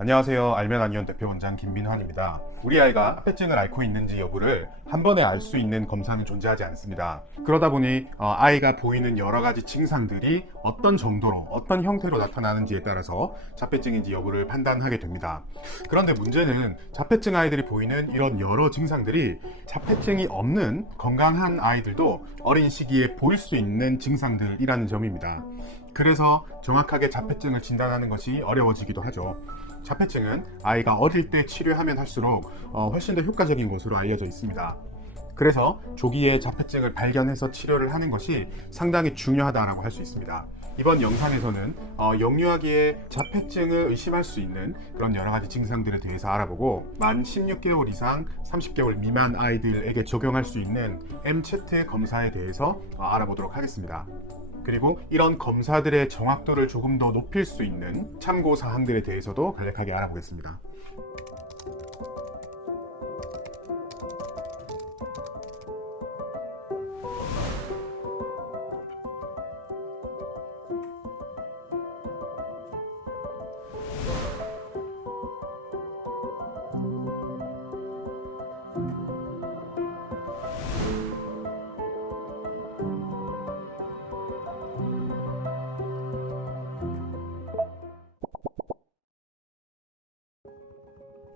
안녕하세요. 알면 아니온 대표원장 김민환입니다. 우리 아이가 자폐증을 앓고 있는지 여부를 한 번에 알 수 있는 검사는 존재하지 않습니다. 그러다 보니 아이가 보이는 여러 가지 증상들이 어떤 정도로 어떤 형태로 나타나는지에 따라서 자폐증인지 여부를 판단하게 됩니다. 그런데 문제는 자폐증 아이들이 보이는 이런 여러 증상들이 자폐증이 없는 건강한 아이들도 어린 시기에 보일 수 있는 증상들이라는 점입니다. 그래서 정확하게 자폐증을 진단하는 것이 어려워지기도 하죠. 자폐증은 아이가 어릴 때 치료하면 할수록 훨씬 더 효과적인 것으로 알려져 있습니다. 그래서 조기에 자폐증을 발견해서 치료를 하는 것이 상당히 중요하다고 할 수 있습니다. 이번 영상에서는 영유아기에 자폐증을 의심할 수 있는 그런 여러 가지 증상들에 대해서 알아보고 만 16개월 이상 30개월 미만 아이들에게 적용할 수 있는 MCAT 검사에 대해서 알아보도록 하겠습니다. 그리고 이런 검사들의 정확도를 조금 더 높일 수 있는 참고 사항들에 대해서도 간략하게 알아보겠습니다.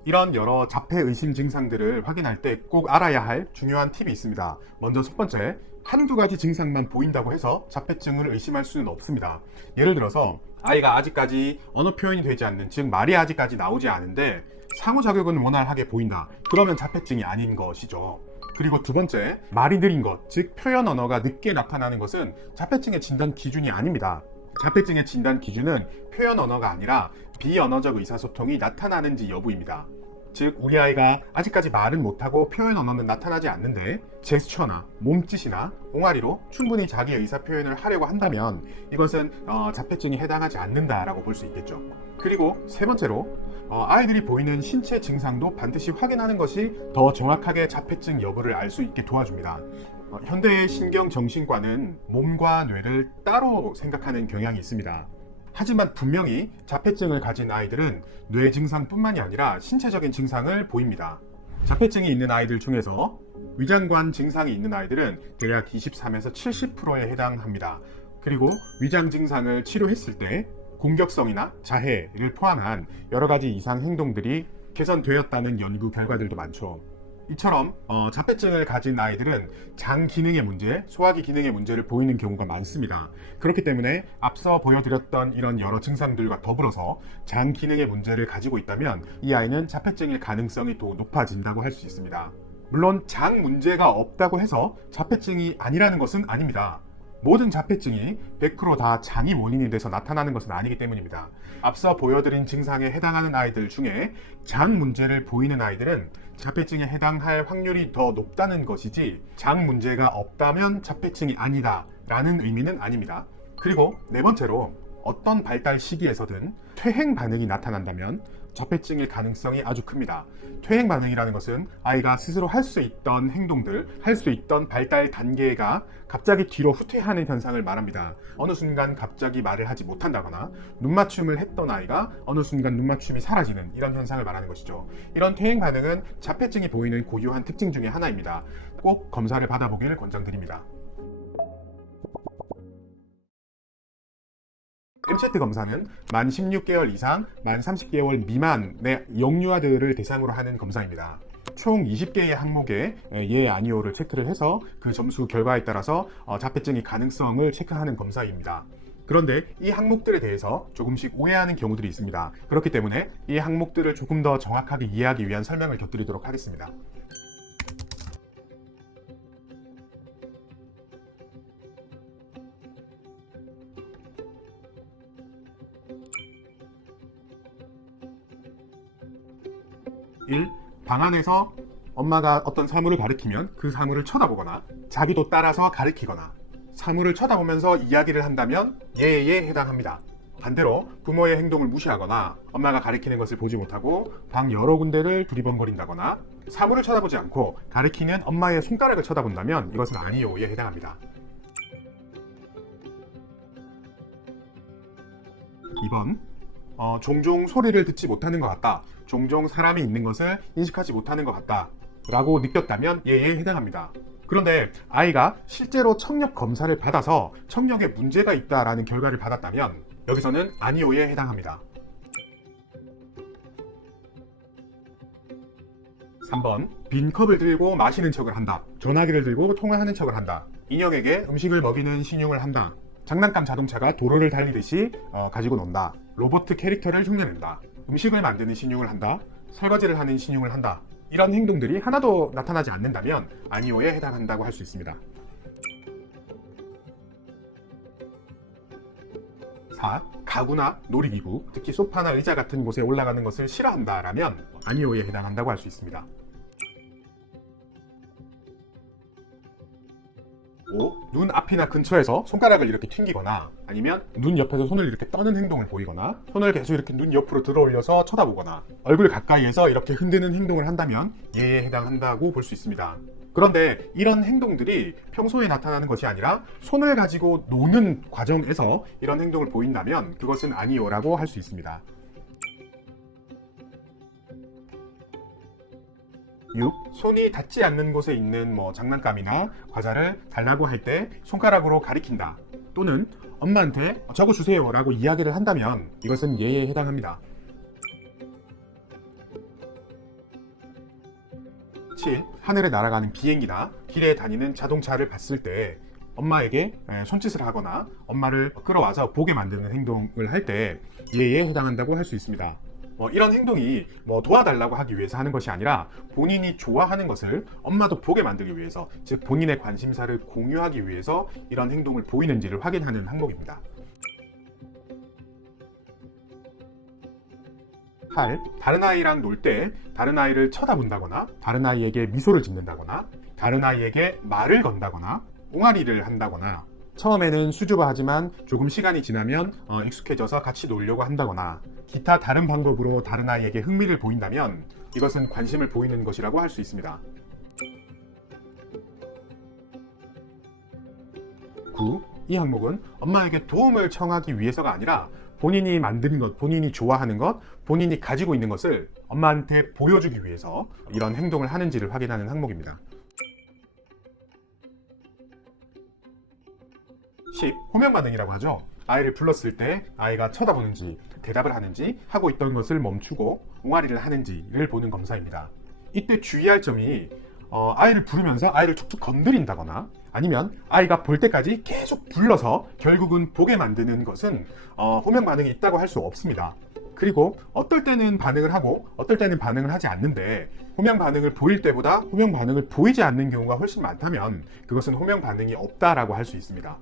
이런 여러 자폐 의심 증상들을 확인할 때 꼭 알아야 할 중요한 팁이 있습니다. 먼저 첫 번째, 한두 가지 증상만 보인다고 해서 자폐증을 의심할 수는 없습니다. 예를 들어서 아이가 아직까지 언어 표현이 되지 않는, 즉 말이 아직까지 나오지 않은데 상호작용은 원활하게 보인다. 그러면 자폐증이 아닌 것이죠. 그리고 두 번째, 말이 느린 것, 즉 표현 언어가 늦게 나타나는 것은 자폐증의 진단 기준이 아닙니다. 자폐증의 진단 기준은 표현 언어가 아니라 비언어적 의사소통이 나타나는지 여부입니다. 즉 우리 아이가 아직까지 말은 못하고 표현 언어는 나타나지 않는데 제스처나 몸짓이나 옹알이로 충분히 자기 의사 표현을 하려고 한다면 이것은 자폐증에 해당하지 않는다라고 볼 수 있겠죠. 그리고 세 번째로 아이들이 보이는 신체 증상도 반드시 확인하는 것이 더 정확하게 자폐증 여부를 알 수 있게 도와줍니다. 현대의 신경정신과는 몸과 뇌를 따로 생각하는 경향이 있습니다. 하지만 분명히 자폐증을 가진 아이들은 뇌 증상뿐만이 아니라 신체적인 증상을 보입니다. 자폐증이 있는 아이들 중에서 위장관 증상이 있는 아이들은 대략 23에서 70%에 해당합니다. 그리고 위장 증상을 치료했을 때 공격성이나 자해를 포함한 여러 가지 이상 행동들이 개선되었다는 연구 결과들도 많죠. 이처럼 자폐증을 가진 아이들은 장 기능의 문제, 소화기 기능의 문제를 보이는 경우가 많습니다. 그렇기 때문에 앞서 보여드렸던 이런 여러 증상들과 더불어서 장 기능의 문제를 가지고 있다면 이 아이는 자폐증일 가능성이 더 높아진다고 할 수 있습니다. 물론 장 문제가 없다고 해서 자폐증이 아니라는 것은 아닙니다. 모든 자폐증이 100%다 장이 원인이 돼서 나타나는 것은 아니기 때문입니다. 앞서 보여드린 증상에 해당하는 아이들 중에 장 문제를 보이는 아이들은 자폐증에 해당할 확률이 더 높다는 것이지 장 문제가 없다면 자폐증이 아니다 라는 의미는 아닙니다. 그리고 네 번째로 어떤 발달 시기에서든 퇴행 반응이 나타난다면 자폐증일 가능성이 아주 큽니다. 퇴행 반응이라는 것은 아이가 스스로 할 수 있던 행동들, 할 수 있던 발달 단계가 갑자기 뒤로 후퇴하는 현상을 말합니다. 어느 순간 갑자기 말을 하지 못한다거나 눈맞춤을 했던 아이가 어느 순간 눈맞춤이 사라지는 이런 현상을 말하는 것이죠. 이런 퇴행 반응은 자폐증이 보이는 고유한 특징 중에 하나입니다. 꼭 검사를 받아보길 권장드립니다. MCAT 검사는 만 16개월 이상, 만 30개월 미만의 영유아들을 대상으로 하는 검사입니다. 총 20개의 항목에 예, 아니오를 체크를 해서 그 점수 결과에 따라서 자폐증의 가능성을 체크하는 검사입니다. 그런데 이 항목들에 대해서 조금씩 오해하는 경우들이 있습니다. 그렇기 때문에 이 항목들을 조금 더 정확하게 이해하기 위한 설명을 곁들이도록 하겠습니다. 방 안에서 엄마가 어떤 사물을 가리키면 그 사물을 쳐다보거나 자기도 따라서 가리키거나 사물을 쳐다보면서 이야기를 한다면 예에 해당합니다. 반대로 부모의 행동을 무시하거나 엄마가 가리키는 것을 보지 못하고 방 여러 군데를 두리번거린다거나 사물을 쳐다보지 않고 가리키는 엄마의 손가락을 쳐다본다면 이것은 아니요에 해당합니다. 2번, 종종 소리를 듣지 못하는 것 같다. 종종 사람이 있는 것을 인식하지 못하는 것 같다. 라고 느꼈다면 예에 해당합니다. 그런데 아이가 실제로 청력 검사를 받아서 청력에 문제가 있다라는 결과를 받았다면 여기서는 아니오에 해당합니다. 3번 빈 컵을 들고 마시는 척을 한다. 전화기를 들고 통화하는 척을 한다. 인형에게 음식을 먹이는 신용을 한다. 장난감 자동차가 도로를 달리듯이 가지고 논다. 로봇 캐릭터를 흉내낸다. 음식을 만드는 신용을 한다. 설거지를 하는 신용을 한다. 이런 행동들이 하나도 나타나지 않는다면 아니오에 해당한다고 할 수 있습니다. 4. 가구나 놀이기구, 특히 소파나 의자 같은 곳에 올라가는 것을 싫어한다라면 아니오에 해당한다고 할 수 있습니다. 5. 눈 앞이나 근처에서 손가락을 이렇게 튕기거나 아니면 눈 옆에서 손을 이렇게 떠는 행동을 보이거나 손을 계속 이렇게 눈 옆으로 들어 올려서 쳐다보거나 얼굴 가까이에서 이렇게 흔드는 행동을 한다면 예에 해당한다고 볼 수 있습니다. 그런데 이런 행동들이 평소에 나타나는 것이 아니라 손을 가지고 노는 과정에서 이런 행동을 보인다면 그것은 아니오라고 할 수 있습니다. 6. 손이 닿지 않는 곳에 있는 장난감이나 과자를 달라고 할 때 손가락으로 가리킨다. 또는 엄마한테 적어주세요 라고 이야기를 한다면 이것은 예에 해당합니다. 7. 하늘에 날아가는 비행기나 길에 다니는 자동차를 봤을 때 엄마에게 손짓을 하거나 엄마를 끌어와서 보게 만드는 행동을 할 때 예에 해당한다고 할 수 있습니다. 이런 행동이 도와달라고 하기 위해서 하는 것이 아니라 본인이 좋아하는 것을 엄마도 보게 만들기 위해서, 즉 본인의 관심사를 공유하기 위해서 이런 행동을 보이는지를 확인하는 항목입니다. 8. 다른 아이랑 놀 때 다른 아이를 쳐다본다거나 다른 아이에게 미소를 짓는다거나 다른 아이에게 말을 건다거나 옹알이를 한다거나 처음에는 수줍어하지만 조금 시간이 지나면 익숙해져서 같이 놀려고 한다거나 기타 다른 방법으로 다른 아이에게 흥미를 보인다면 이것은 관심을 보이는 것이라고 할 수 있습니다. 9. 이 항목은 엄마에게 도움을 청하기 위해서가 아니라 본인이 만든 것, 본인이 좋아하는 것, 본인이 가지고 있는 것을 엄마한테 보여주기 위해서 이런 행동을 하는지를 확인하는 항목입니다. 10. 호명 반응이라고 하죠. 아이를 불렀을 때 아이가 쳐다보는지 대답을 하는지 하고 있던 것을 멈추고 옹알이를 하는지를 보는 검사입니다. 이때 주의할 점이 아이를 부르면서 아이를 툭툭 건드린다거나 아니면 아이가 볼 때까지 계속 불러서 결국은 보게 만드는 것은 호명 반응이 있다고 할 수 없습니다. 그리고 어떨 때는 반응을 하고 어떨 때는 반응을 하지 않는데 호명 반응을 보일 때보다 호명 반응을 보이지 않는 경우가 훨씬 많다면 그것은 호명 반응이 없다라고 할 수 있습니다.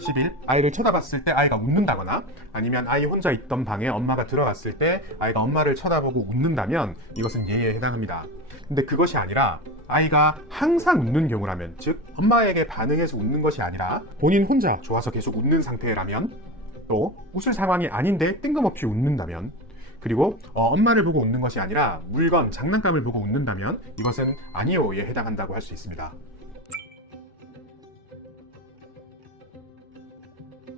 11. 아이를 쳐다봤을 때 아이가 웃는다거나 아니면 아이 혼자 있던 방에 엄마가 들어갔을 때 아이가 엄마를 쳐다보고 웃는다면 이것은 예에 해당합니다. 근데 그것이 아니라 아이가 항상 웃는 경우라면, 즉 엄마에게 반응해서 웃는 것이 아니라 본인 혼자 좋아서 계속 웃는 상태라면, 또 웃을 상황이 아닌데 뜬금없이 웃는다면, 그리고 엄마를 보고 웃는 것이 아니라 물건, 장난감을 보고 웃는다면 이것은 아니오에 해당한다고 할 수 있습니다.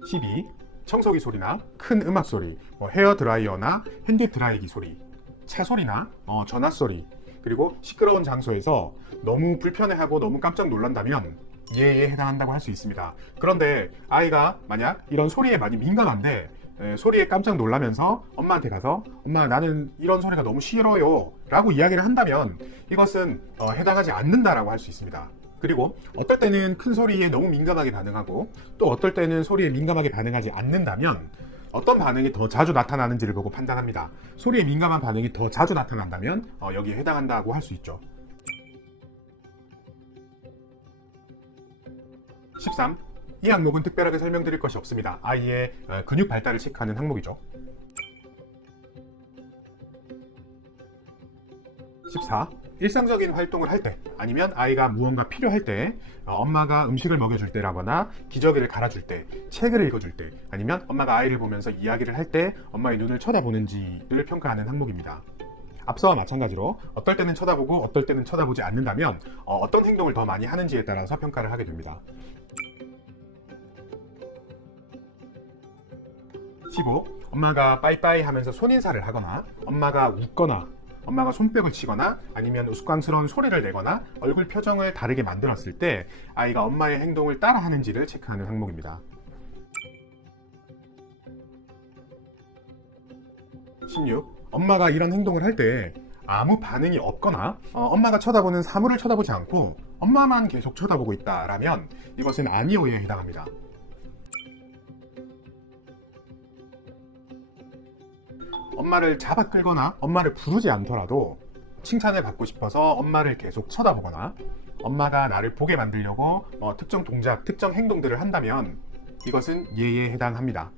12. 청소기 소리나 큰 음악 소리, 헤어 드라이어나 핸드 드라이기 소리, 차 소리나 전화 소리, 그리고 시끄러운 장소에서 너무 불편해하고 너무 깜짝 놀란다면 예에 해당한다고 할 수 있습니다. 그런데 아이가 만약 이런 소리에 많이 민감한데 소리에 깜짝 놀라면서 엄마한테 가서 엄마 나는 이런 소리가 너무 싫어요 라고 이야기를 한다면 이것은 해당하지 않는다라고 할 수 있습니다. 그리고 어떨 때는 큰 소리에 너무 민감하게 반응하고 또 어떨 때는 소리에 민감하게 반응하지 않는다면 어떤 반응이 더 자주 나타나는지를 보고 판단합니다. 소리에 민감한 반응이 더 자주 나타난다면 여기에 해당한다고 할 수 있죠. 13. 이 항목은 특별하게 설명드릴 것이 없습니다. 아이의 근육 발달을 체크하는 항목이죠. 14. 일상적인 활동을 할 때 아니면 아이가 무언가 필요할 때 엄마가 음식을 먹여줄 때라거나 기저귀를 갈아줄 때, 책을 읽어줄 때 아니면 엄마가 아이를 보면서 이야기를 할 때 엄마의 눈을 쳐다보는지를 평가하는 항목입니다. 앞서와 마찬가지로 어떨 때는 쳐다보고 어떨 때는 쳐다보지 않는다면 어떤 행동을 더 많이 하는지에 따라서 평가를 하게 됩니다. 15. 엄마가 빠이빠이 하면서 손인사를 하거나, 엄마가 웃거나, 엄마가 손뼉을 치거나, 아니면 우스꽝스러운 소리를 내거나 얼굴 표정을 다르게 만들었을 때 아이가 엄마의 행동을 따라하는지를 체크하는 항목입니다. 16. 엄마가 이런 행동을 할 때 아무 반응이 없거나 엄마가 쳐다보는 사물을 쳐다보지 않고 엄마만 계속 쳐다보고 있다라면 이것은 아니오에 해당합니다. 엄마를 잡아 끌거나 엄마를 부르지 않더라도 칭찬을 받고 싶어서 엄마를 계속 쳐다보거나 엄마가 나를 보게 만들려고 특정 동작, 특정 행동들을 한다면 이것은 예에 해당합니다.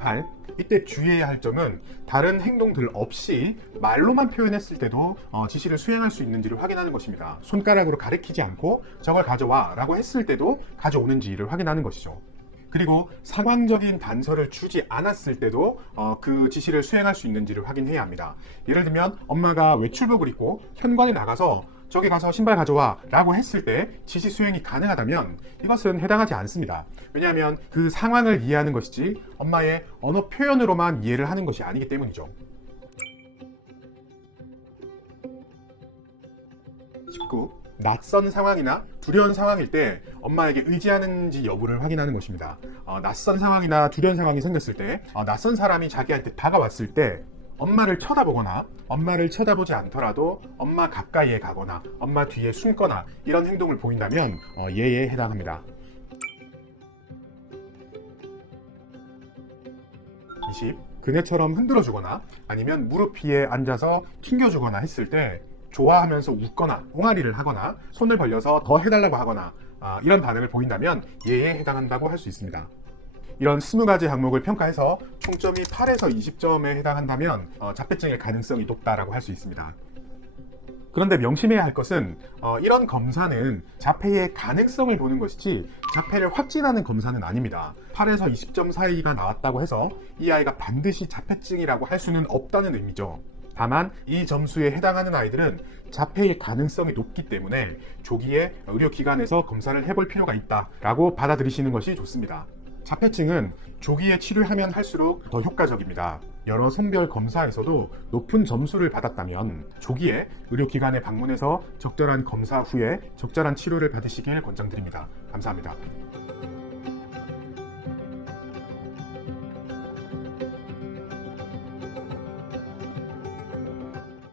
8. 이때 주의해야 할 점은 다른 행동들 없이 말로만 표현했을 때도 지시를 수행할 수 있는지를 확인하는 것입니다. 손가락으로 가리키지 않고 저걸 가져와 라고 했을 때도 가져오는지를 확인하는 것이죠. 그리고 상황적인 단서를 주지 않았을 때도 그 지시를 수행할 수 있는지를 확인해야 합니다. 예를 들면 엄마가 외출복을 입고 현관에 나가서 저기 가서 신발 가져와 라고 했을 때 지시 수행이 가능하다면 이것은 해당하지 않습니다. 왜냐하면 그 상황을 이해하는 것이지 엄마의 언어 표현으로만 이해를 하는 것이 아니기 때문이죠. 19. 낯선 상황이나 두려운 상황일 때 엄마에게 의지하는지 여부를 확인하는 것입니다. 낯선 상황이나 두려운 상황이 생겼을 때 낯선 사람이 자기한테 다가왔을 때 엄마를 쳐다보거나 엄마를 쳐다보지 않더라도 엄마 가까이에 가거나 엄마 뒤에 숨거나 이런 행동을 보인다면 예에 해당합니다. 20. 그네처럼 흔들어주거나 아니면 무릎 위에 앉아서 튕겨주거나 했을 때 좋아하면서 웃거나 옹알이를 하거나 손을 벌려서 더 해달라고 하거나 이런 반응을 보인다면 예에 해당한다고 할 수 있습니다. 이런 20가지 항목을 평가해서 총점이 8에서 20점에 해당한다면 자폐증일 가능성이 높다라고 할 수 있습니다. 그런데 명심해야 할 것은 이런 검사는 자폐의 가능성을 보는 것이지 자폐를 확진하는 검사는 아닙니다. 8에서 20점 사이가 나왔다고 해서 이 아이가 반드시 자폐증이라고 할 수는 없다는 의미죠. 다만 이 점수에 해당하는 아이들은 자폐의 가능성이 높기 때문에 조기에 의료기관에서 검사를 해볼 필요가 있다라고 받아들이시는 것이 좋습니다. 자폐증은 조기에 치료하면 할수록 더 효과적입니다. 여러 선별 검사에서도 높은 점수를 받았다면 조기에 의료기관에 방문해서 적절한 검사 후에 적절한 치료를 받으시길 권장드립니다. 감사합니다.